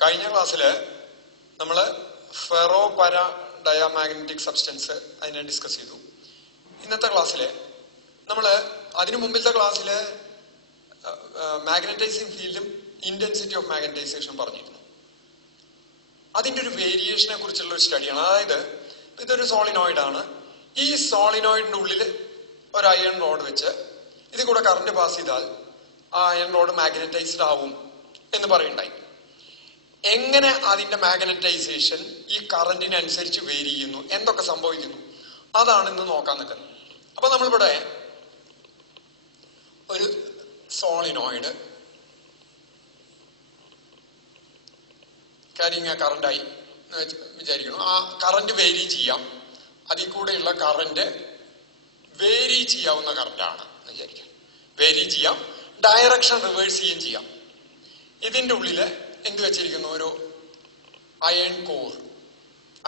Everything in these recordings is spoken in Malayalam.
കഴിഞ്ഞ ക്ലാസ്സിൽ നമ്മൾ ഫെറോ പര ഡയാമാഗ്നറ്റിക് സബ്സ്റ്റൻസ് അതിനെ ഡിസ്കസ് ചെയ്തു. ഇന്നത്തെ ക്ലാസ്സിൽ നമ്മൾ അതിനു മുമ്പിലത്തെ ക്ലാസ്സിൽ മാഗ്നറ്റൈസിങ് ഫീൽഡും ഇന്റൻസിറ്റി ഓഫ് മാഗ്നറ്റൈസേഷൻ പറഞ്ഞിരുന്നു. അതിൻ്റെ ഒരു വേരിയേഷനെ കുറിച്ചുള്ള ഒരു സ്റ്റഡിയാണ്. അതായത് ഇതൊരു സോളിനോയിഡ് ആണ്. ഈ സോളിനോയിഡിന്റെ ഉള്ളിൽ ഒരു അയൺ റോഡ് വെച്ച് ഇതിൽ കൂടെ കറണ്ട് പാസ് ചെയ്താൽ ആ അയൺ റോഡ് മാഗ്നറ്റൈസ്ഡ് ആവും എന്ന് പറയുണ്ടായി. എങ്ങനെ അതിന്റെ മാഗ്നറ്റൈസേഷൻ ഈ കറന്റിനനുസരിച്ച് വേരി ചെയ്യുന്നു, എന്തൊക്കെ സംഭവിക്കുന്നു, അതാണ് ഇന്ന് നോക്കാൻ നിൽക്കുന്നത്. അപ്പൊ നമ്മളിവിടെ ഒരു സോളിനോയിഡ് കാര്യങ്ങൾ കറണ്ടായി വിചാരിക്കണം. ആ കറന്റ് വേരി ചെയ്യാം. അതിൽ കൂടെയുള്ള കറന്റ് വേരി ചെയ്യാവുന്ന കറണ്ടാണ് വിചാരിക്കാം. വേരി ചെയ്യാം, ഡയറക്ഷൻ റിവേഴ്സ് ചെയ്യുകയും ചെയ്യാം. ഇതിന്റെ ഉള്ളില് എന്ത് വെച്ചിരിക്കുന്നു? ഒരു അയൺ കോർ,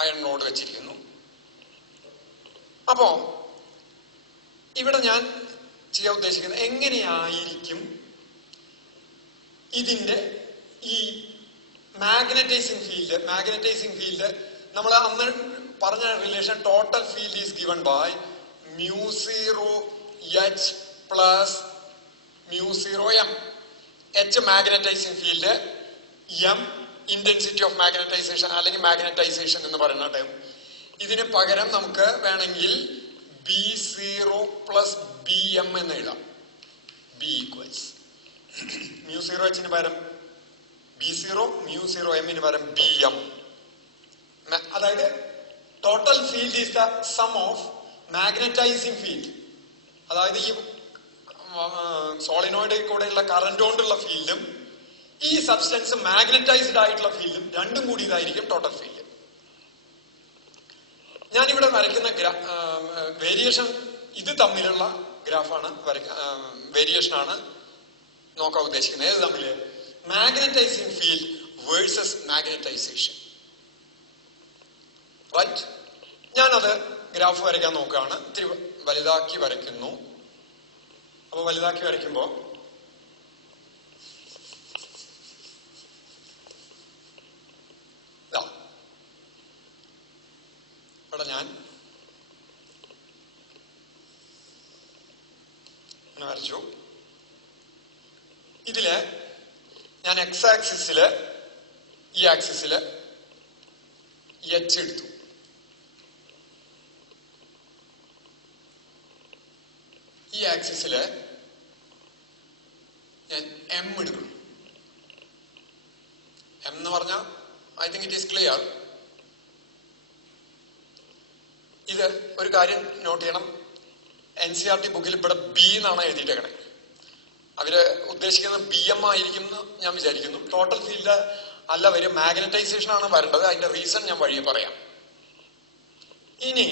അയൺ റോഡ് വെച്ചിരിക്കുന്നു. അപ്പോ ഇവിടെ ഞാൻ ചെയ്യാൻ ഉദ്ദേശിക്കുന്നത് എങ്ങനെയായിരിക്കും ഇതിന്റെ ഈ മാഗ്നറ്റൈസിങ് ഫീൽഡ് നമ്മൾ അന്ന് പറഞ്ഞ relation total field is given by μ0H plus μ0M. H magnetising field, M intensity of magnetisation അല്ലെങ്കിൽ മാഗ്നറ്റൈസേഷൻ എന്ന് പറയുന്ന ടേം. ഇതിന് പകരം നമുക്ക് വേണമെങ്കിൽ B0 പ്ലസ് BM എന്ന് എഴുതാം. B ഈക്വൽസ് μ0H പകരം B0, μ0M പകരം BM. അതായത് total field is the sum of magnetizing field. അതായത് ഈ സോളിനോയിഡിൽ കൂടെയുള്ള കറന്റ് കൊണ്ടുള്ള ഫീൽഡും ഈ സബ്സ്റ്റൻസ് മാഗ്നറ്റൈസ്ഡ് ആയിട്ടുള്ള ഫീൽഡും രണ്ടും കൂടി ഇതായിരിക്കും ടോട്ടൽ ഫീൽഡ്. ഞാനിവിടെ വരയ്ക്കുന്ന വേരിയേഷൻ ഇത് തമ്മിലുള്ള ഗ്രാഫാണ് വേരിയേഷൻ ആണ് നോക്കാൻ ഉദ്ദേശിക്കുന്നത്. ഏത് തമ്മില്? Magnetising field versus magnetisation. Right? ഞാനത് ഗ്രാഫ് വരയ്ക്കാൻ നോക്കുകയാണ്. ഇത്തിരി വലുതാക്കി വരയ്ക്കുന്നു. അപ്പൊ വലുതാക്കി വരയ്ക്കുമ്പോ ഇവിടെ ഞാൻ വരച്ചു. ഇതില് ഞാൻ എക്സ് ആക്സിസില് ഈ ആക്സിസില് H എടുത്തു. ഈ ആക്സിസില് ഞാൻ M എടുക്കണം. M എന്ന് പറഞ്ഞാൽ I think it is clear. ഇത് ഒരു കാര്യം നോട്ട് ചെയ്യണം. NCERT ബുക്കിൽ ഇവിടെ B എന്നാണ് എഴുതിയിട്ടേക്കണേ. അവര് ഉദ്ദേശിക്കുന്നത് BM ആയിരിക്കും എന്ന് ഞാൻ വിചാരിക്കുന്നു. ടോട്ടൽ ഫീൽഡ് അല്ല വരും, മാഗ്നറ്റൈസേഷൻ ആണ് വരേണ്ടത്. അതിന്റെ റീസൺ ഞാൻ വഴിയെ പറയാം. ഇനി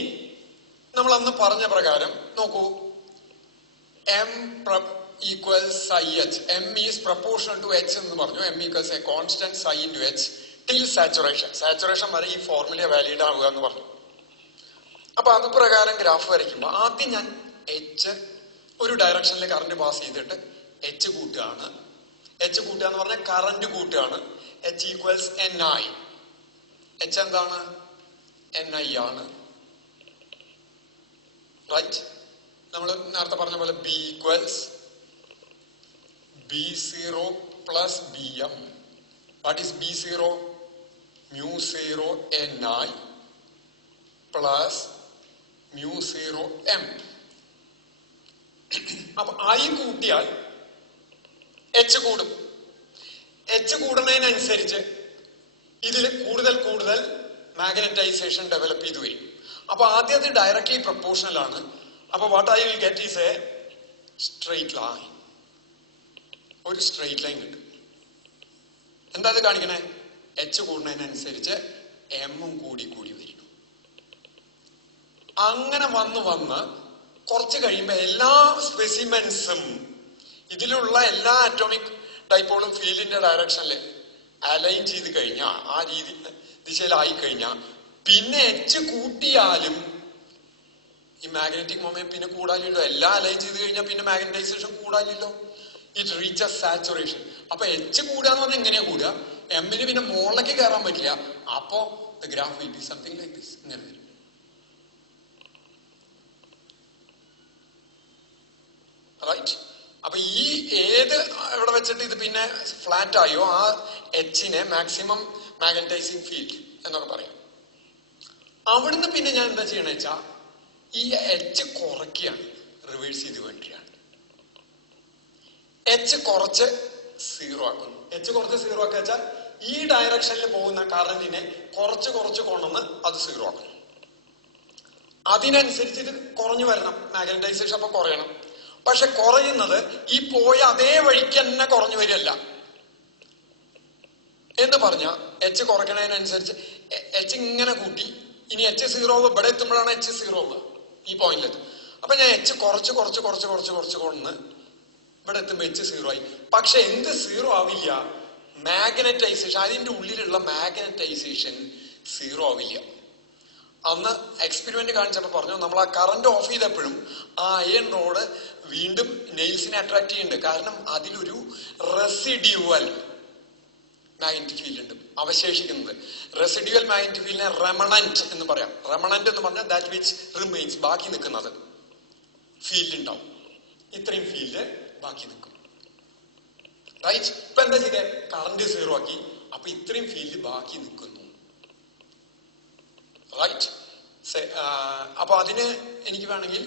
നമ്മൾ അന്ന് പറഞ്ഞ പ്രകാരം നോക്കൂ, M equals psi H. M is proportional to H എന്ന് പറഞ്ഞു. M equals a constant psi into H till saturation. Saturation വരെ ഈ ഫോർമുല വാലിഡ് ആവുക എന്ന് പറഞ്ഞു. അപ്പൊ അത് പ്രകാരം ഗ്രാഫ് വരയ്ക്കുമ്പോൾ ആദ്യം ഞാൻ H ഒരു ഡയറക്ഷനിൽ കറന്റ് പാസ് ചെയ്തിട്ട് H കൂട്ടുകയാണ്. H കൂട്ടുക എന്ന് പറഞ്ഞാൽ കറന്റ് കൂട്ടുകയാണ്. H equals NI. H എന്താണ്? NI ആണ്. റൈറ്റ്? നമ്മൾ നേരത്തെ പറഞ്ഞ പോലെ B equals B0 plus BM. What is B0? μ0 NI plus μ0 M. അപ്പൊ I കൂട്ടിയാൽ H കൂടും. H കൂടുന്നതിനനുസരിച്ച് ഇതിൽ കൂടുതൽ മാഗ്നറ്റൈസേഷൻ ഡെവലപ്പ് ചെയ്തു വരും. അപ്പൊ ആദ്യം അത് ഡയറക്ട്ലി പ്രൊപ്പോർഷണൽ ആണ്. അപ്പൊ what I will get is A straight line. ഒരു സ്ട്രെയിറ്റ് ലൈൻ കിട്ടും. എന്താ ഇത് കാണിക്കണേ? H കൂടുന്നതിനനുസരിച്ച് M കൂടി വരും. അങ്ങനെ വന്ന് കുറച്ച് കഴിയുമ്പോ എല്ലാ സ്പെസിമെൻസും ഇതിലുള്ള എല്ലാ അറ്റോമിക് ഡൈപോളും ഫീൽഡിന്റെ ഡയറക്ഷനിൽ അലൈൻ ചെയ്ത് കഴിഞ്ഞാൽ, ആ ദിശയിലായി കഴിഞ്ഞാൽ, പിന്നെ H കൂട്ടിയാലും ഈ മാഗ്നറ്റിക് മൊമെന്റ് പിന്നെ കൂടാനില്ലോ. എല്ലാം അലൈൻ ചെയ്ത് കഴിഞ്ഞാൽ പിന്നെ മാഗ്നറ്റൈസേഷൻ കൂടാനില്ലോ. It reaches saturation. അപ്പൊ H കൂടുക എന്ന് പറഞ്ഞാൽ എങ്ങനെയാ കൂടുക? എമ്മിന് പിന്നെ മുകളിലേക്ക് കയറാൻ പറ്റില്ല. അപ്പോ the graph will be something like this, ഇങ്ങനെ വരും. റൈറ്റ്. അപ്പൊ ഈ ഏത് ഇവിടെ വെച്ചിട്ട് ഇത് പിന്നെ ഫ്ലാറ്റ് ആയോ ആ എച്ചിനെ മാക്സിമം മാഗ്നറ്റൈസിങ് ഫീൽഡ് എന്നൊക്കെ പറയാം. അവിടുന്ന് പിന്നെ ഞാൻ എന്താ ചെയ്യണ വെച്ചാ ഈ എച്ച് കുറയ്ക്കുകയാണ്, റിവേഴ്സ് ചെയ്ത് വേണ്ടിയാണ്. എച്ച് കുറച്ച് സീറോ ആക്കുന്നു. എച്ച് കുറച്ച് സീറോ ആക്കുക വെച്ചാൽ ഈ ഡയറക്ഷനിൽ പോകുന്ന കറന്റിനെ കുറച്ച് കുറച്ച് കൊണ്ടുവന്ന് അത് സീറോ ആക്കണം. അതിനനുസരിച്ച് ഇത് കുറഞ്ഞു വരണം, മാഗ്നറ്റൈസേഷൻ അപ്പൊ കുറയണം. പക്ഷെ കുറയുന്നത് ഈ പോയ അതേ വഴിക്ക് തന്നെ കുറഞ്ഞു വരികയല്ല. എന്ന് പറഞ്ഞ എച്ച് കുറയ്ക്കണതിനനുസരിച്ച് എച്ച് ഇങ്ങനെ കൂട്ടി, ഇനി എച്ച് സീറോ ഇവിടെ എത്തുമ്പോഴാണ് എച്ച് സീറോ ഈ പോയിന്റിലെത്തും. അപ്പൊ ഞാൻ എച്ച് കുറച്ച് കുറച്ച് കുറച്ച് കുറച്ച് കുറച്ച് കൊണ്ടുവന്ന് ഇവിടെ എത്തുമ്പോ എച്ച് സീറോ ആയി. പക്ഷെ എന്ത് സീറോ ആവില്ല? മാഗ്നറ്റൈസേഷൻ, അതിന്റെ ഉള്ളിലുള്ള മാഗ്നറ്റൈസേഷൻ സീറോ ആവില്ല. അന്ന് എക്സ്പെരിമെന്റ് കാണിച്ചപ്പോ പറഞ്ഞു, നമ്മൾ ആ കറന്റ് ഓഫ് ചെയ്തപ്പോഴും ആ അയൺ റോഡ് വീണ്ടും നെയിൽസിനെ അട്രാക്ട് ചെയ്യുന്നുണ്ട്. കാരണം അതിലൊരു റെസിഡ്യൂവൽ മാഗ്നറ്റിക് ഫീൽഡ് ഉണ്ട് അവശേഷിക്കുന്നത്. റെസിഡ്യൂവൽ മാഗ്നറ്റിക് ഫീൽഡിനെ റെമണന്റ് എന്ന് പറയാം. റെമണന്റ് എന്ന് പറഞ്ഞാൽ ദാറ്റ് വിച്ച് റിമെയിൻസ്, ബാക്കി നിൽക്കുന്നത് ഫീൽഡ് ഉണ്ടാവും. ഇത്രയും ഫീൽഡ് ബാക്കി നിൽക്കും. റൈറ്റ്. ഇപ്പൊ എന്താ ചെയ്തേ? കറന്റ് സീറോ ആക്കി. അപ്പൊ ഇത്രയും ഫീൽഡ് ബാക്കി നിൽക്കുന്നു. റൈറ്റ്. അപ്പൊ അതിന് എനിക്ക് വേണമെങ്കിൽ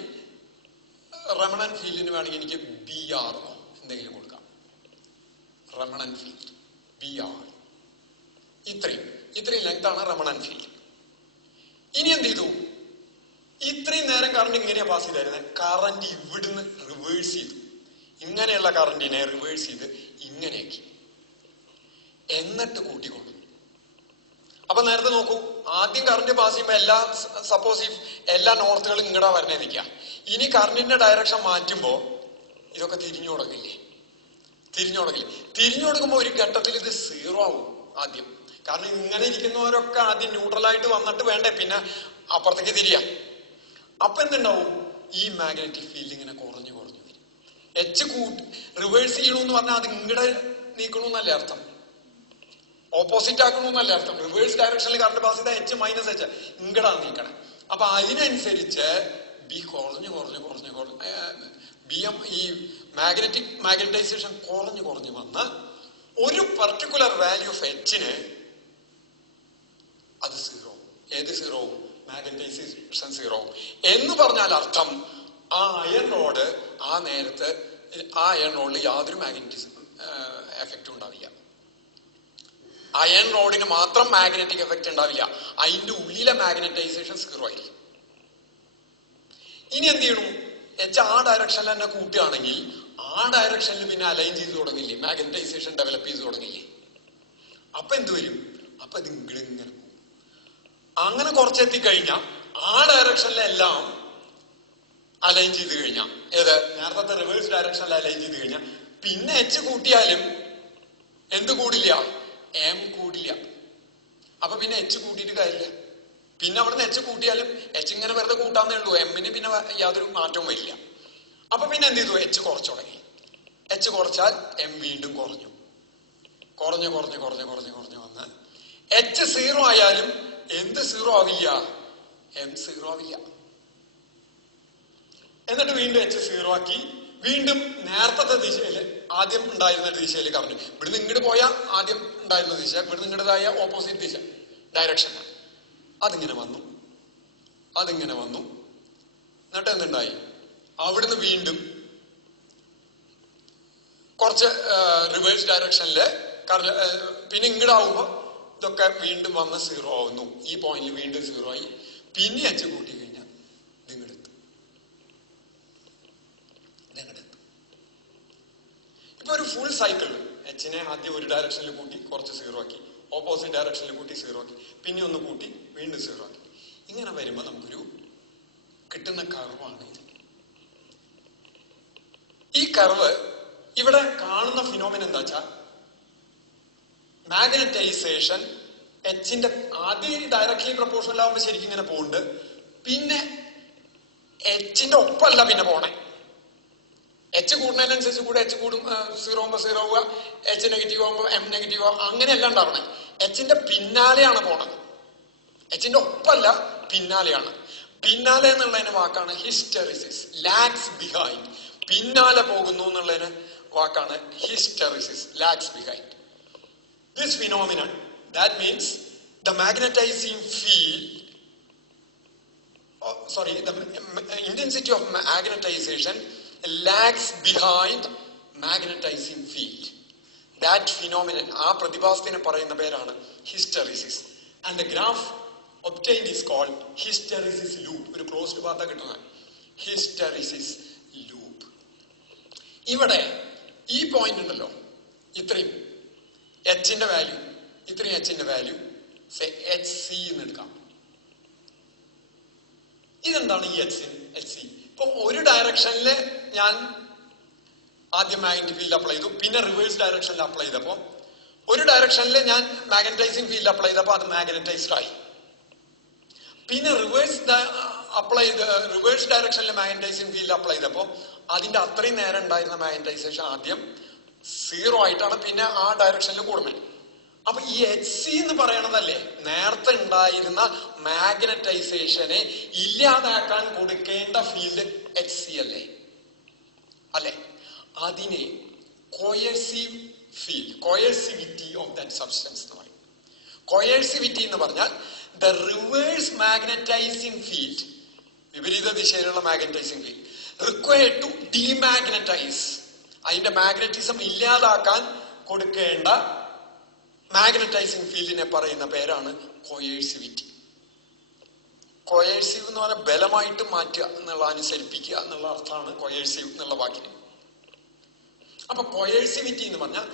റെമണന്റ് ഫീൽഡിന് വേണമെങ്കിൽ എനിക്ക് ബി ആർ എന്തെങ്കിലും കൊടുക്കാം. റെമണന്റ് ഫീൽഡ് ബി ആർ, ഇത്രയും ലെങ്ത് ആണ് റെമണന്റ് ഫീൽഡ്. ഇനി എന്ത് ചെയ്തു? ഇത്രയും നേരം കറണ്ട് ഇങ്ങനെയാ പാസ് ചെയ്തായിരുന്നത്. കറന്റ് ഇവിടുന്ന് റിവേഴ്സ് ചെയ്തു. ഇങ്ങനെയുള്ള കറന്റിനെ റിവേഴ്സ് ചെയ്ത് ഇങ്ങനെയാക്കി, എന്നിട്ട് കൂട്ടിക്കൊണ്ടു. അപ്പൊ നേരത്തെ നോക്കൂ, ആദ്യം കറന്റ് പാസ് ചെയ്യുമ്പോ സപ്പോസ് എല്ലാ നോർത്തുകളും ഇങ്ങടാ വരണേ നിൽക്കുക. ഇനി കറന്റിന്റെ ഡയറക്ഷൻ മാറ്റുമ്പോ ഇതൊക്കെ തിരിഞ്ഞു തുടങ്ങില്ലേ? തിരിഞ്ഞു കൊടുക്കുമ്പോ ഒരു ഘട്ടത്തിൽ ഇത് സീറോ ആവും ആദ്യം. കാരണം ഇങ്ങനെ ഇരിക്കുന്നവരൊക്കെ ആദ്യം ന്യൂട്രലായിട്ട് വന്നിട്ട് വേണ്ടേ പിന്നെ അപ്പുറത്തേക്ക് തിരിയാം. അപ്പൊ എന്തുണ്ടാവും? ഈ മാഗ്നറ്റിക് ഫീൽഡ് ഇങ്ങനെ കുറഞ്ഞു വരും. എച്ച് റിവേഴ്സ് ചെയ്യണമെന്ന് പറഞ്ഞാൽ അത് ഇങ്ങടെ നീക്കണമെന്നല്ലേ അർത്ഥം, ഓപ്പോസിറ്റ് ആക്കണമെന്നല്ല അർത്ഥം. റിവേഴ്സ് ഡയറക്ഷനിൽ കറണ്ട് പാസ് ചെയ്താൽ എച്ച് മൈനസ് എച്ച് ഇങ്ങടാ നീക്കണം. അപ്പൊ അതിനനുസരിച്ച് ബി കുറഞ്ഞു ബി എം ഈ മാഗ്നറ്റൈസേഷൻ കുറഞ്ഞു വന്ന് ഒരു പർട്ടിക്കുലർ വാല്യൂ ഓഫ് എച്ചിന് അത് സീറോ. ഏത് സീറോ? Magnetisation zero. എന്ന് പറഞ്ഞാൽ അർത്ഥം ആ അയൺ റോഡ് ആ നേരത്ത് ആ അയൺ റോഡിൽ യാതൊരു മാഗ്നറ്റിക് എഫക്റ്റും ഉണ്ടാവില്ല. അയൺ റോഡിന് മാത്രം മാഗ്നറ്റിക് എഫക്റ്റ് ഉണ്ടാവില്ല. അതിന്റെ ഉള്ളിലെ മാഗ്നറ്റൈസേഷൻ സീറോ ആയിരിക്കും. ഇനി എന്ത് ചെയ്യണു? എച്ച് ആ ഡയറക്ഷനിൽ തന്നെ കൂട്ടുകയാണെങ്കിൽ ആ ഡയറക്ഷനിൽ പിന്നെ അലൈൻ ചെയ്ത് തുടങ്ങില്ലേ, മാഗ്നറ്റൈസേഷൻ ഡെവലപ്പ് ചെയ്ത് തുടങ്ങില്ലേ. അപ്പൊ എന്ത് വരും? അപ്പൊ ഇത് ഇങ്ങനെ പോകും. അങ്ങനെ കുറച്ചെത്തിക്കഴിഞ്ഞാൽ ആ ഡയറക്ഷനിലെല്ലാം അലൈൻ ചെയ്ത് കഴിഞ്ഞാൽ, ഏത് നേരത്തെ റിവേഴ്സ് ഡയറക്ഷനിൽ അലൈൻ ചെയ്ത് കഴിഞ്ഞാൽ പിന്നെ എച്ച് കൂട്ടിയാലും എന്ത് കൂടില്ല? എം കൂടില്ല. അപ്പൊ പിന്നെ എച്ച് കൂട്ടിയിട്ട് കാര്യമില്ല. പിന്നെ അവിടുന്ന് എച്ച് കൂട്ടിയാലും എച്ച് ഇങ്ങനെ വെറുതെ കൂട്ടാന്നേ ഉള്ളൂ. എമ്മിന് പിന്നെ യാതൊരു മാറ്റവും വരില്ല. അപ്പൊ പിന്നെ എന്ത് ചെയ്തു? എച്ച് കുറച്ചു തുടങ്ങി. എച്ച് കുറച്ചാൽ എം വീണ്ടും കുറഞ്ഞു വന്ന് എച്ച് സീറോ ആയാലും എന്ത് സീറോ ആവില്ല? എം സീറോ ആവില്ല. എന്നിട്ട് വീണ്ടും എച്ച് സീറോ ആക്കി വീണ്ടും നേരത്തെ ദിശയിൽ, ആദ്യം ഉണ്ടായിരുന്ന ദിശയിൽ കറണ്ട് ഇവിടുന്ന് ഇങ്ങോട്ട് പോയാൽ ആദ്യം ഉണ്ടായിരുന്ന ദിശ, ഇവിടുന്ന് ഇങ്ങോട്ടായ ഓപ്പോസിറ്റ് ദിശ ഡയറക്ഷൻ അതിങ്ങനെ വന്നു. എന്നിട്ട് എന്തുണ്ടായി? അവിടുന്ന് വീണ്ടും കുറച്ച് റിവേഴ്സ് ഡയറക്ഷനില് പിന്നെ ഇങ്ങോട്ടാവുമ്പോ ഇതൊക്കെ വീണ്ടും വന്ന് സീറോ ആവുന്നു. ഈ പോയിന്റിൽ വീണ്ടും സീറോ ആയി. പിന്നെ എച്ച് കൂട്ടി കഴിഞ്ഞാൽ ഇതിങ്ങടെത്തും. ഇപ്പൊ ഒരു ഫുൾ സൈക്കിൾ എച്ചിനെ ആദ്യം ഒരു ഡയറക്ഷനിൽ കൂട്ടി കുറച്ച് സീറോ ആക്കി, ഓപ്പോസിറ്റ് ഡയറക്ഷനിൽ കൂട്ടി സീറോ ആക്കി, പിന്നെ ഒന്ന് കൂട്ടി വീണ്ടും സീറോ ആക്കി. ഇങ്ങനെ വരുമ്പോ നമുക്കൊരു കിട്ടുന്ന കർവാണ് ഇത്. ഈ കർവ് ഇവിടെ കാണുന്ന ഫിനോമിന എന്താ വെച്ചാൽ മാഗ്നറ്റൈസേഷൻ എച്ചിന്റെ ആദ്യം ഡയറക്ട്ലി പ്രൊപ്പോർഷണൽ ആവുമ്പോ ശരിക്കും ഇങ്ങനെ പോകുന്നുണ്ട്. പിന്നെ എച്ചിന്റെ ഒപ്പമല്ല പിന്നെ പോണേ, എച്ച് കൂടുന്നതിനനുസരിച്ച് കൂടെ എച്ച് കൂടും, സീറോ ആകുമ്പോൾ സീറോ ആവുക, എച്ച് നെഗറ്റീവ് ആകുമ്പോൾ എം നെഗറ്റീവ് ആവുക, അങ്ങനെയല്ല ഉണ്ടാവണേ. എച്ചിന്റെ പിന്നാലെയാണ് പോണത്, എച്ചിന്റെ ഒപ്പല്ല, പിന്നാലെയാണ്. പിന്നാലെ എന്നുള്ളതിന് വാക്കാണ് ഹിസ്റ്ററിസിസ്. ലാഗ്സ് ബിഹൈൻഡ്, പിന്നാലെ പോകുന്നു എന്നുള്ളതിന് വാക്കാണ് hysteresis, lags behind. This phenomenon, that means the magnetizing field, the intensity of magnetization lags behind magnetizing field. That phenomenon, ആ പ്രതിഭാസത്തിനെ പറയുന്ന പേരാണ് hysteresis. And the graph obtained is called hysteresis loop. ഒരു ക്ലോസ്ഡ് പാത്താ കിട്ടുന്ന hysteresis loop. ഇവിടെ ഈ പോയിന്റ് ഉണ്ടല്ലോ, ഇത്രയും എച്ചിന്റെ വാല്യൂ, ഇത്രയും എച്ചിന്റെ വാല്യൂ എച്ച് സി എന്ന് എടുക്കാം. ഇതെന്താണ് ഈ എച്ച് സി? ഇപ്പൊ ഒരു ഡയറക്ഷനില് ഞാൻ ആദ്യം മാഗ്നറ്റിക് ഫീൽഡ് അപ്ലൈ ചെയ്തു, പിന്നെ റിവേഴ്സ് ഡയറക്ഷനിൽ അപ്ലൈ ചെയ്തപ്പോ, ഒരു ഡയറക്ഷനിൽ ഞാൻ മാഗ്നറ്റൈസിങ് ഫീൽഡ് അപ്ലൈ ചെയ്തപ്പോ അത് മാഗ്നറ്റൈസ്ഡ് ആയി. പിന്നെ റിവേഴ്സ് ഡയറക്ഷനിൽ മാഗ്നറ്റൈസിങ് ഫീൽഡ് അപ്ലൈ ചെയ്തപ്പോ അതിന്റെ അത്രയും നേരം ഉണ്ടായിരുന്ന മാഗ്നറ്റൈസേഷൻ ആദ്യം സീറോ ആയിട്ടാണ് പിന്നെ ആ ഡയറക്ഷനിൽ കൂടുന്നത്. അപ്പൊ ഈ എച്ച് സി എന്ന് പറയണതല്ലേ നേരത്തെ ഉണ്ടായിരുന്ന മാഗ്നറ്റൈസേഷനെ ഇല്ലാതാക്കാൻ കൊടുക്കേണ്ട ഫീൽഡ് എച്ച് സി അല്ലേ? അതിനെ കോയേഴ്സീവ് field, coercivity of that substance എന്ന് പറയും. കോയേഴ്സിവിറ്റി എന്ന് പറഞ്ഞാൽ ദ റിവേഴ്സ് മാഗ്നറ്റൈസിംഗ് ഫീൽഡ്, വിപരീത ദിശയിലുള്ള മാഗ്നറ്റൈസിംഗ് ഫീൽഡ് റിക്വയർഡ് ടു ഡിമാഗ്നറ്റൈസ്, അതിന്റെ മാഗ്നറ്റിസം ഇല്ലാതാക്കാൻ കൊടുക്കേണ്ട മാഗ്നറ്റൈസിംഗ് ഫീൽഡിനെ പറയുന്ന പേരാണ് കോയേഴ്സിവിറ്റി. കോയേഴ്സീവ് എന്ന് പറഞ്ഞാൽ ബലമായിട്ട് മാറ്റുക എന്നുള്ള, അനുസരിപ്പിക്കുക എന്നുള്ള അർത്ഥമാണ് കോയേഴ്സീവ് എന്നുള്ള വാക്കിന്. അപ്പൊ കോയേഴ്സിവിറ്റി എന്ന് പറഞ്ഞാൽ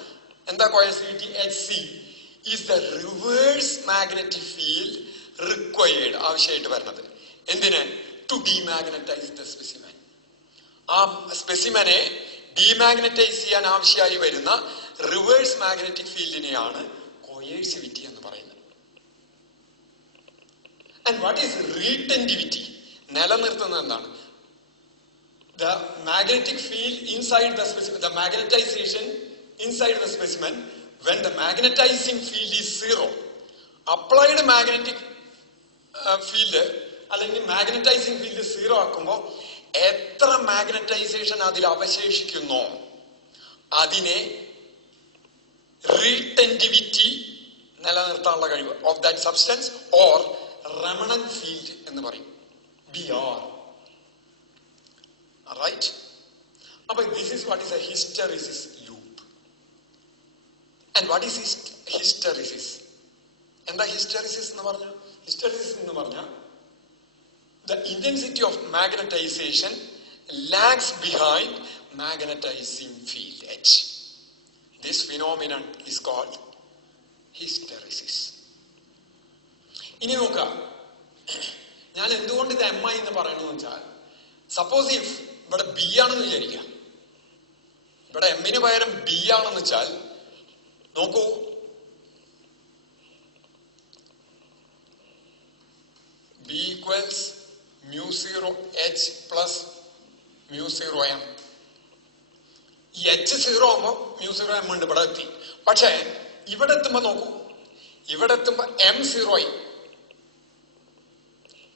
എന്താ? Coercivity H C is the reverse magnetic field required, ആവശ്യമായിട്ട് വരുന്നത് എന്തിന്? To demagnetize the specimen. ആ സ്പെസിമെനെ ഡിമാഗ്നറ്റൈസ് ചെയ്യാൻ ആവശ്യമായി വരുന്ന റിവേഴ്സ് മാഗ്നറ്റിക് ഫീൽഡിനെയാണ് കോയേഴ്സിവിറ്റി എന്ന് പറയുന്നത്. And what is retentivity? നിലനിർത്തുന്നത് എന്താണ്? The magnetic field inside the specimen, the magnetization inside the specimen, when the magnetizing field is zero, applied magnetic field അല്ലെങ്കിൽ മാഗ്നറ്റൈസിംഗ് ഫീൽഡ് സീറോ ആക്കുമ്പോൾ എത്ര മാഗ്നറ്റൈസേഷൻ അതിൽ അവശേഷിക്കുന്നോ അതിനെ റീറ്റന്റിവിറ്റി, നിലനിർത്താനുള്ള കഴിവ് of that substance, or remanent field എന്ന് പറയും, BR. Right? But this is what is a hysteresis loop. And what is hysteresis? എന്താ hysteresis എന്ന് പറഞ്ഞാൽ? Hysteresis എന്ന് പറഞ്ഞാൽ the intensity of magnetization lags behind magnetizing field H. This phenomenon is called hysteresis. ഇനി നോക്കുക, ഞാൻ എന്തുകൊണ്ട് ഇത് MI എന്ന് പറയണമെന്ന് വെച്ചാൽ, സപ്പോസ് ഇഫ് ഇവിടെ ബി ആണെന്ന് വിചാരിക്കാം, ഇവിടെ എമ്മിന് പകരം ബി ആണെന്ന് വെച്ചാൽ നോക്കൂ, B equals μ0 H plus μ0 M. ഈ H സീറോ ആകുമ്പോ μ0 M ഉണ്ട്, ഇവിടെ എത്തി. പക്ഷെ ഇവിടെ എത്തുമ്പോ നോക്കൂ, ഇവിടെ എത്തുമ്പോ M സീറോ ആയി.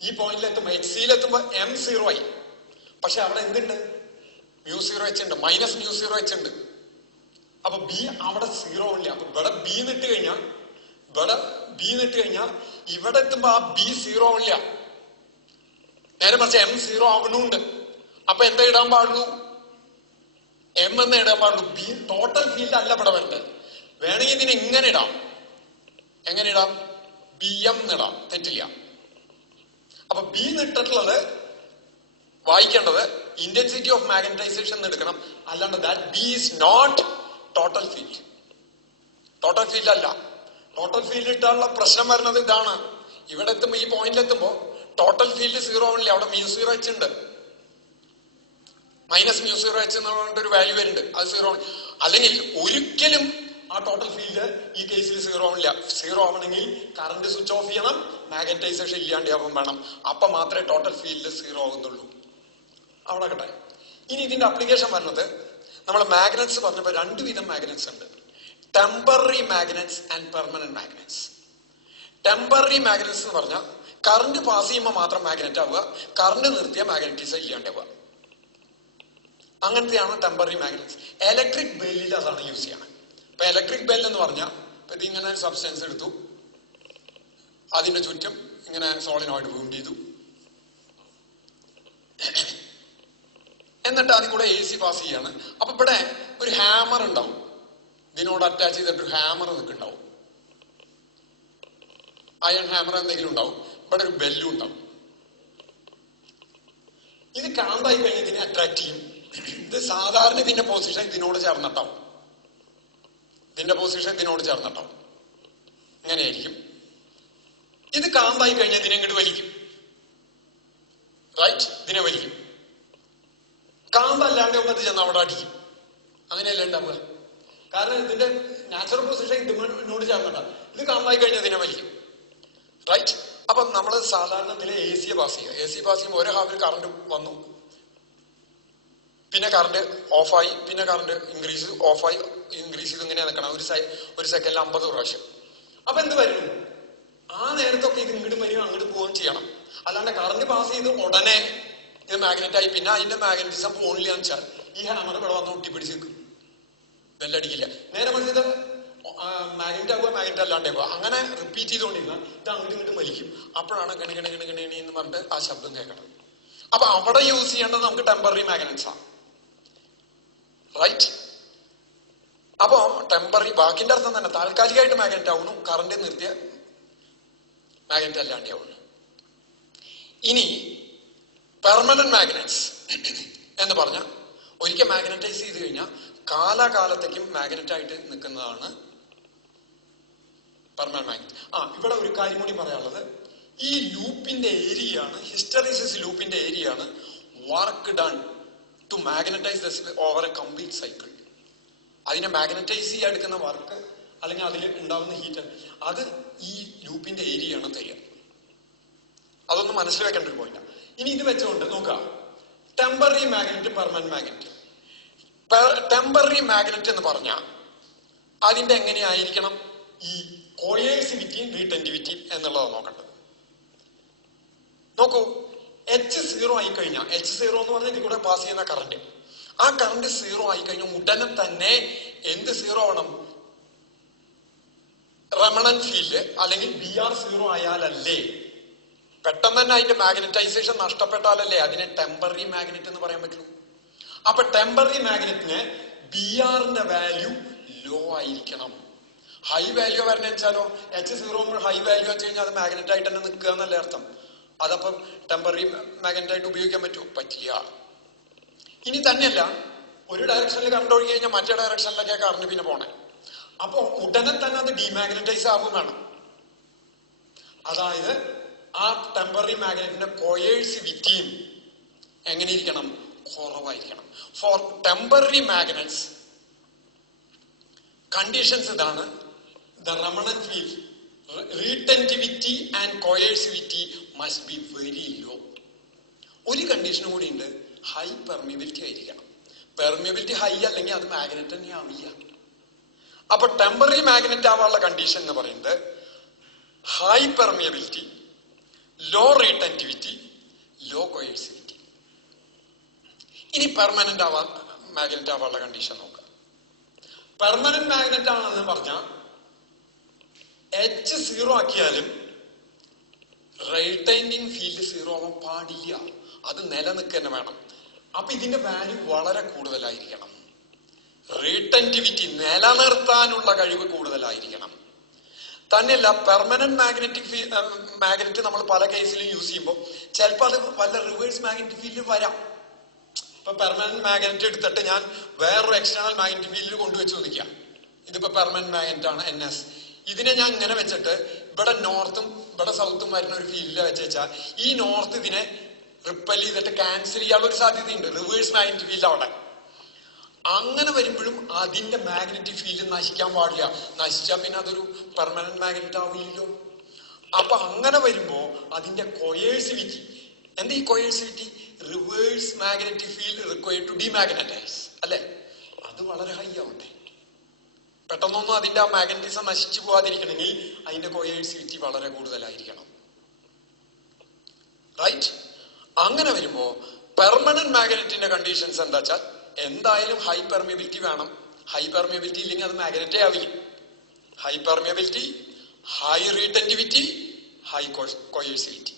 ഈ പോയിന്റിൽ എത്തുമ്പോ എച്ച് സിയിലെത്തുമ്പോ M സീറോ ആയി. പക്ഷെ അവിടെ എന്തുണ്ട്? μ0 H ഉണ്ട്, മൈനസ് μ0 H ഉണ്ട്. അപ്പൊ ബി അവിടെ സീറോ ഇല്ല. അപ്പൊ ഇവിടെ ബി നിട്ട് കഴിഞ്ഞാൽ ഇവിടെ എത്തുമ്പോ ആ ബി സീറോ ഇല്ല, നേരെ മറിച്ച് M സീറോ ആവണുണ്ട്. അപ്പൊ എന്താ ഇടാൻ പാടുള്ളൂ? M എന്ന് ഇടാൻ പാടുള്ളൂ. ബി ടോട്ടൽ ഫീൽഡ് അല്ല ഇവിടെ വരേണ്ടത്. വേണമെങ്കിൽ ഇതിന് ഇങ്ങനെ ഇടാം. എങ്ങനെ ഇടാം? BM എന്നിടാം, തെറ്റില്ല. അപ്പൊ ബി നിട്ടിട്ടുള്ളത് വായിക്കേണ്ടത് ഇന്റൻസിറ്റി ഓഫ് മാഗ്നറ്റൈസേഷൻ എന്ന് എടുക്കണം, അല്ലാണ്ട് that B is not total field. Total field അല്ല. ടോട്ടൽ ഫീൽഡ് ഇട്ടാനുള്ള പ്രശ്നം വരുന്നത് ഇതാണ്. ഇവിടെ എത്തുമ്പോ, ഈ പോയിന്റിൽ എത്തുമ്പോ ടോട്ടൽ ഫീൽഡ് സീറോ ആവില്ല, അവിടെ μ0 H ഉണ്ട്, മൈനസ് μ0 H എന്ന് പറഞ്ഞിട്ട് ഒരു വാല്യൂ വരുന്നുണ്ട്, അത് സീറോ. അല്ലെങ്കിൽ ഒരിക്കലും ആ ടോട്ടൽ ഫീൽഡ് ഈ കേസിൽ സീറോ ആവില്ല. സീറോ ആവണമെങ്കിൽ കറണ്ട് സ്വിച്ച് ഓഫ് ചെയ്യണം, മാഗ്നറ്റൈസേഷൻ ഇല്ലാണ്ടാവും വേണം. അപ്പൊ മാത്രമേ ടോട്ടൽ ഫീൽഡ് സീറോ ആവുന്നുള്ളൂ. അവിടെ കട്ടെ. ഇനി ഇതിന്റെ അപ്ലിക്കേഷൻ വരുന്നത് നമ്മൾ മാഗ്നറ്റ്സ് പറഞ്ഞപ്പോൾ 2 വിധം മാഗ്നറ്റ്സ് ഉണ്ട്. Temporary magnets and permanent magnets. Temporary magnets എന്ന് പറഞ്ഞാൽ കറണ്ട് പാസ് ചെയ്യുമ്പോൾ മാത്രം മാഗ്നറ്റ് ആവുക, കറണ്ട് നിർത്തിയ മാഗ്നറ്റിസം ഇല്ലാണ്ടാവുക. അങ്ങനത്തെയാണ് ടെമ്പററി മാഗ്നറ്റ്സ്. ഇലക്ട്രിക് ബെല്ലിൽ അതാണ് യൂസ് ചെയ്യണം. ഇപ്പൊ ഇലക്ട്രിക് ബെൽ എന്ന് പറഞ്ഞാൽ ഇതിങ്ങനെ സബ്സ്റ്റൻസ് എടുത്തു, അതിന്റെ ചുറ്റും ഇങ്ങനെ സോളിനോയിഡ് വൂണ്ട് ചെയ്തു, എന്നിട്ട് അതിൽ കൂടെ AC പാസ് ചെയ്യാണ്. അപ്പൊ ഇവിടെ ഒരു ഹാമർ ഉണ്ടാവും, ഇതിനോട് അറ്റാച്ച് ചെയ്തിട്ട് ഒരു ഹാമർ നിൽക്കുന്നുണ്ടാവും, അയൺ ഹാമർ എന്തെങ്കിലും ഉണ്ടാവും. ഇവിടെ ഒരു ബെല്ലും ഉണ്ടാവും. ഇത് കാന്തായി കഴിഞ്ഞ് ഇതിനെ അട്രാക്ട് ചെയ്യും. ഇത് സാധാരണ ഇതിന്റെ പൊസിഷൻ ഇതിനോട് ചേർന്നിട്ടാവും, ഇതിന്റെ പൊസിഷൻ ഇതിനോട് ചേർന്നിട്ടാവും, ഇങ്ങനെയായിരിക്കും. ഇത് കാന്തായി കഴിഞ്ഞാൽ ഇതിനെ ഇങ്ങോട്ട് വലിക്കും, റൈറ്റ്? ഇതിനെ വലിക്കും. കാന്തല്ലാണ്ട് ഇത് ചെന്ന് അവിടെ അടിക്കും. അങ്ങനെയല്ല ഉണ്ടാവുക. കാരണം ഇതിന്റെ നാച്ചുറൽ പൊസിഷൻ ഇതിനോട് ചേർന്നിട്ടാണ്. ഇത് കാന്തായി കഴിഞ്ഞാൽ ഇതിനെ വലിക്കും, റൈറ്റ്? അപ്പൊ നമ്മൾ സാധാരണ ഇതിലെ AC പാസ് ചെയ്യുക. AC പാസ് ചെയ്യുമ്പോൾ ഒരു ഹാഫിൽ കറണ്ട് വന്നു, പിന്നെ കറണ്ട് ഓഫായി, പിന്നെ കറണ്ട് ഇൻക്രീസ് ഓഫായി, ഇൻക്രീസ് ചെയ്ത് ഇങ്ങനെ നിൽക്കണം ഒരു സെക്കൻഡിൽ 50 പ്രാവശ്യം. അപ്പൊ എന്ത് വരും? ആ നേരത്തൊക്കെ ഇത് ഇങ്ങോട്ട് വരും, അങ്ങോട്ട് പോവുകയും ചെയ്യണം. അല്ലാണ്ട് കറണ്ട് പാസ് ചെയ്ത് ഉടനെ ഇത് മാഗ്നറ്റായി പിന്നെ അതിന്റെ മാഗ്നറ്റിസം പോണില്ല എന്ന് വെച്ചാൽ ഈ ഹാമർ ഇവിടെ വന്ന് ഒട്ടിപ്പിടിച്ച് നിൽക്കും, ബെല്ലടിക്കില്ല. നേരെ മറിച്ച് ഇത് മാഗ്നറ്റ് ആവുക, മാഗ്നറ്റ് അല്ലാണ്ടാവുക, അങ്ങനെ റിപ്പീറ്റ് ചെയ്തുകൊണ്ടിരുന്ന ഇത് അങ്ങോട്ടും ഇങ്ങോട്ടും വലിക്കും. അപ്പോഴാണ് ഗണി ഗണി ഗണി ഗണി എന്ന് പറഞ്ഞിട്ട് ആ ശബ്ദം കേൾക്കണം. അപ്പൊ അവിടെ യൂസ് ചെയ്യേണ്ടത് നമുക്ക് ടെമ്പററി മാഗ്നറ്റ്സ് ആണ്, റൈറ്റ്? അപ്പൊ ടെമ്പററി വാക്കിന്റെ അർത്ഥം തന്നെ താൽക്കാലികമായിട്ട് മാഗ്നറ്റ് ആവുന്നു, കറണ്ട് നിർത്തിയ മാഗ്നറ്റ് അല്ലാണ്ടേ ആവുന്നു. ഇനി പെർമനന്റ് മാഗ്നറ്റ്സ് എന്ന് പറഞ്ഞാൽ ഒരിക്കൽ മാഗ്നറ്റൈസ് ചെയ്ത് കഴിഞ്ഞാൽ കാലാകാലത്തേക്കും മാഗ്നറ്റ് ആയിട്ട് നിൽക്കുന്നതാണ് പെർമനന്റ് മാഗ്നറ്റ്. ഇവിടെ ഒരു കാര്യം കൂടി പറയാനുള്ളത്, ഈ ലൂപ്പിന്റെ ഏരിയയാണ്, ഹിസ്റ്ററിസിസ് ലൂപ്പിന്റെ ഏരിയയാണ് work done to magnetise this over a complete cycle. അതിനെ മാഗ്നറ്റൈസ് ചെയ്യാൻ എടുക്കുന്ന വർക്ക് അല്ലെങ്കിൽ അതിൽ ഉണ്ടാവുന്ന ഹീറ്റ്, അത് ഈ ലൂപ്പിന്റെ ഏരിയയാണ് തരിക. അതൊന്നും മനസ്സിൽ വെക്കേണ്ട ഒരു പോയിന്റ്. ഇനി ഇത് വെച്ചുകൊണ്ട് നോക്കുക, temporary magnet, permanent magnet. Temporary magnet എന്ന് പറഞ്ഞാൽ അതിന്റെ എങ്ങനെയായിരിക്കണം ഈ കോയേഴ്സിവിറ്റിയും റീടെന്റിവിറ്റിയും എന്നുള്ളത് നോക്കേണ്ടത്. നോക്കൂ, H0 ആയി കഴിഞ്ഞാൽ, H0 എന്ന് പറഞ്ഞാൽ ഇതിൽ കൂടെ പാസ് ചെയ്യുന്ന കറണ്ട്, ആ കറണ്ട് 0 ആയി കഴിഞ്ഞാൽ ഉടനെ തന്നെ എന്ത് 0 ആവണം? റെമണന്റ് ഫീൽഡ് അല്ലെങ്കിൽ BR0 ആയാലല്ലേ, പെട്ടെന്ന് തന്നെ അതിന്റെ മാഗ്നറ്റൈസേഷൻ നഷ്ടപ്പെട്ടാലല്ലേ അതിനെ ടെമ്പററി മാഗ്നറ്റ് എന്ന് പറയാൻ പറ്റുള്ളൂ. അപ്പൊ ടെമ്പററി മാഗ്നറ്റിന് BRന്റെ വാല്യൂ ലോ ആയിരിക്കണം. ഹൈ വാല്യൂ വരണ വെച്ചാലോ H0 ഹൈ വാല്യൂ വെച്ച് കഴിഞ്ഞാൽ അത് മാഗ്നറ്റ് ആയിട്ട് തന്നെ നിൽക്കുക എന്നല്ലേ അർത്ഥം. അതപ്പം ടെമ്പററി മാഗ്നറ്റ് ആയിട്ട് ഉപയോഗിക്കാൻ പറ്റുമോ? പറ്റില്ല. ഇനി തന്നെയല്ല, ഒരു ഡയറക്ഷനിൽ കറണ്ട് ഒഴുകി കഴിഞ്ഞാൽ മറ്റേ ഡയറക്ഷനിലൊക്കെ കറണ്ട് പിന്നെ പോണേ. അപ്പൊ ഉടനെ തന്നെ അത് ഡീമാഗ്നറ്റൈസ് ആകും വേണം. അതായത് ആ ടെമ്പററി മാഗ്നറ്റിന്റെ കോയേഴ്സിവിറ്റിയും എങ്ങനെ ഇരിക്കണം? കുറവായിരിക്കണം. ഫോർ ടെമ്പററി മാഗ്നറ്റ്സ് കണ്ടീഷൻസ് ഇതാണ്: the remanent field, retentivity and coercivity must be very low. ഒരു കണ്ടീഷൻ കൂടി ഉണ്ട്, ഹൈ പെർമിയബിലിറ്റി ആയിരിക്കണം. പെർമിയബിലിറ്റി ഹൈ അല്ലെങ്കിൽ അത് മാഗ്നറ്റ് തന്നെ ആവില്ല. അപ്പൊ ടെമ്പററി മാഗ്നറ്റ് ആവാനുള്ള കണ്ടീഷൻ എന്ന് പറയുന്നത് high permeability, law റീടെന്റിവിറ്റി, law coercivity. ഇനി പെർമനന്റ് മാഗ്നറ്റ് ആവാനുള്ള കണ്ടീഷൻ നോക്കുക. പെർമനന്റ് മാഗ്നറ്റ് ആണെന്ന് പറഞ്ഞാൽ H0 ആക്കിയാലും റീറ്റൈനിങ് ഫീൽഡ് 0 ആവാൻ പാടില്ല, അത് നിലനിൽക്കുക തന്നെ വേണം. അപ്പൊ ഇതിന്റെ വാല്യൂ വളരെ കൂടുതലായിരിക്കണം. റീറ്റന്റിവിറ്റി, നിലനിർത്താനുള്ള കഴിവ് കൂടുതലായിരിക്കണം. തന്നെയല്ല, പെർമനന്റ് മാഗ്നറ്റ് നമ്മൾ പല കേസിലും യൂസ് ചെയ്യുമ്പോൾ ചിലപ്പോൾ അത് വല്ല റിവേഴ്സ് മാഗ്നറ്റിക് ഫീൽഡ് വരാം. ഇപ്പൊ പെർമനന്റ് മാഗ്നറ്റ് എടുത്തിട്ട് ഞാൻ വേറൊരു എക്സ്റ്റേണൽ മാഗ്നറ്റിക് ഫീൽഡിൽ കൊണ്ടുവച്ച് ചോദിക്കാം, ഇതിപ്പോ പെർമനന്റ് മാഗ്നറ്റ് ആണ് NS, ഇതിനെ ഞാൻ ഇങ്ങനെ വെച്ചിട്ട് ഇവിടെ നോർത്തും ഇവിടെ സൗത്തും വരുന്ന ഒരു ഫീൽഡിൽ വെച്ചാൽ ഈ നോർത്ത് ഇതിനെ റിപ്പൽ ചെയ്തിട്ട് ക്യാൻസൽ ചെയ്യാനുള്ള ഒരു സാധ്യതയുണ്ട്, റിവേഴ്സ് മാഗ്നറ്റിക് ഫീൽഡ് അവിടെ. അങ്ങനെ വരുമ്പോഴും അതിന്റെ മാഗ്നറ്റിക് ഫീൽഡ് നശിക്കാൻ പാടില്ല. നശിച്ചാൽ പിന്നെ അതൊരു പെർമനന്റ് മാഗ്നറ്റ് ആവില്ലല്ലോ. അപ്പൊ അങ്ങനെ വരുമ്പോ അതിന്റെ കൊയേഴ്സിവിറ്റി, എന്താ ഈ coercivity? Reverse magnetic field required to demagnetize അല്ലെ? അത് വളരെ ഹൈ ആവട്ടെ. പെട്ടെന്നൊന്നും അതിന്റെ ആ മാഗ്നറ്റിസം നശിച്ചു പോവാതിരിക്കണമെങ്കിൽ അതിന്റെ കോയേഴ്സിവിറ്റി വളരെ കൂടുതലായിരിക്കണം. റൈറ്റ്? അങ്ങനെ വരുമ്പോ പെർമനന്റ് മാഗ്നറ്റിന്റെ കണ്ടീഷൻസ് എന്താ വെച്ചാൽ എന്തായാലും ഹൈ പെർമിയബിലിറ്റി വേണം. ഹൈ പെർമിയബിലിറ്റി ഇല്ലെങ്കിൽ അത് മാഗ്നറ്റേ ആവില്ല. High permeability, high റീറ്റന്റിവിറ്റി, high coercivity,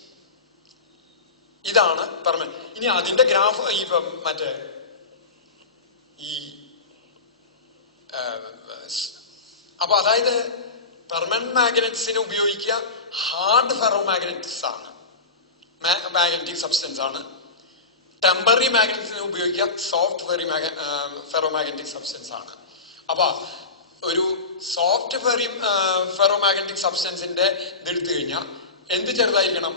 ഇതാണ് പെർമനന്റ്. ഇനി അതിന്റെ ഗ്രാഫ് മറ്റേ ഈ അപ്പൊ അതായത് പെർമനന്റ് മാഗ്നറ്റ്സിനെ ഉപയോഗിക്കുക ഹാർഡ് ഫെറോ മാഗ്നറ്റിക്സ് ആണ്, മാഗ്നറ്റിക് സബ്സ്റ്റൻസ് ആണ്. ടെമ്പററി മാഗ്നറ്റ്സിനെ ഉപയോഗിക്കുക സോഫ്റ്റ് ഫെറോ മാഗ്നറ്റിക് സബ്സ്റ്റൻസ് ആണ്. അപ്പൊ ഒരു സോഫ്റ്റ് ഫെറോ മാഗ്നറ്റിക് സബ്സ്റ്റൻസിന്റെ ഇതെടുത്തു കഴിഞ്ഞാൽ എന്ത് ചെറുതായിരിക്കണം?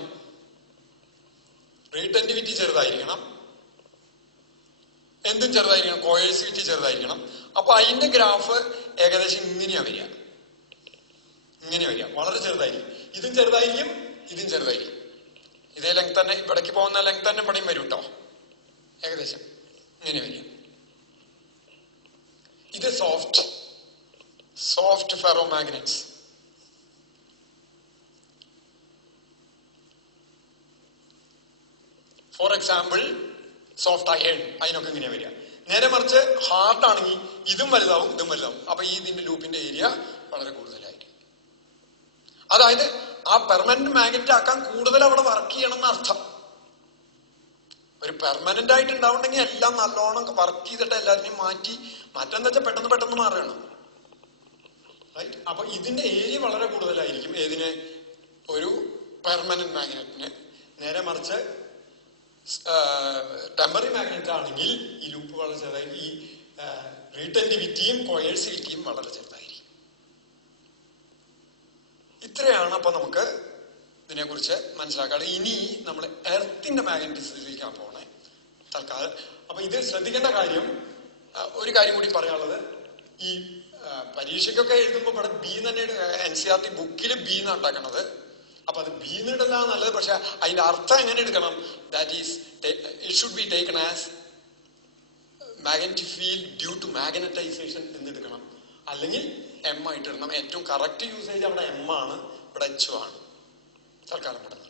റീറ്റന്റിവിറ്റി ചെറുതായിരിക്കണം. എന്തും ചെറുതായിരിക്കണം, കോയേഴ്സിവിറ്റി ചെറുതായിരിക്കണം. അപ്പൊ അതിന്റെ ഗ്രാഫ് ഏകദേശം ഇങ്ങനെയാ വരിക, വളരെ ചെറുതായിരിക്കും. ഇതും ചെറുതായിരിക്കും, ഇതും ചെറുതായിരിക്കും. ഇതേ ലെങ്ത് തന്നെ, ഇവിടേക്ക് പോകുന്ന ലെങ്ത് തന്നെ ഇവിടെയും വരും കേട്ടോ. ഏകദേശം ഇങ്ങനെ വരിക. ഇത് soft ferro magnets. For example soft iron, അതിനൊക്കെ ഇങ്ങനെ വരിക. നേരെ മറിച്ച് ഹാർഡ് ആണെങ്കിൽ ഇതും വലുതാവും, ഇതും വലുതാവും. അപ്പൊ ഇതിന്റെ ലൂപ്പിന്റെ ഏരിയ വളരെ കൂടുതലായിരിക്കും. അതായത് ആ പെർമനന്റ് മാഗ്നറ്റ് ആക്കാൻ കൂടുതൽ അവിടെ വർക്ക് ചെയ്യണം എന്നർത്ഥം. ഒരു പെർമനന്റ് ആയിട്ട് ഉണ്ടാവണമെങ്കിൽ എല്ലാം നല്ലോണം വർക്ക് ചെയ്തിട്ട് എല്ലാത്തിനെയും മാറ്റം വെച്ചാൽ പെട്ടെന്ന് മാറണം. റൈറ്റ്? അപ്പൊ ഇതിന്റെ ഏരിയ വളരെ കൂടുതലായിരിക്കും ഏതിന്? ഒരു പെർമനന്റ് മാഗ്നറ്റിന്. നേരെ മറിച്ച് ടെമ്പററി മാഗ്നറ്റ് ആണെങ്കിൽ ഈ ലൂപ്പ് വളരെ ചെറുതായിരിക്കും. ഈ റീറ്റന്റിവിറ്റിയും കോയേഴ്സിവിറ്റിയും വളരെ ചെറുതായിരിക്കും. ഇത്രയാണ് അപ്പൊ നമുക്ക് ഇതിനെക്കുറിച്ച് മനസ്സിലാക്കാറ്. ഇനി നമ്മൾ എർത്തിന്റെ മാഗ്നറ്റിസത്തിലേക്കാണ് പോണേ തൽക്കാലം. അപ്പൊ ഇത് ശ്രദ്ധിക്കേണ്ട കാര്യം, ഒരു കാര്യം കൂടി പറയാനുള്ളത്, ഈ പരീക്ഷയ്ക്കൊക്കെ എഴുതുമ്പോൾ ഇവിടെ ബി തന്നെ NCERT ബുക്കിൽ ബി എന്നാണ് ഉണ്ടാക്കണത്. അപ്പൊ അത് ബി എന്നിടല്ല നല്ലത്. പക്ഷെ അതിന്റെ അർത്ഥം എങ്ങനെ എടുക്കണം? That is it should be taken as magnetic field due to magnetization എന്നെടുക്കണം. അല്ലെങ്കിൽ എം ആയിട്ട് ഇടണം. ഏറ്റവും കറക്റ്റ് യൂസേജ് അവിടെ എം ആണ്, ഇവിടെ H ആണ്. തൽക്കാലം പെടുന്നത്.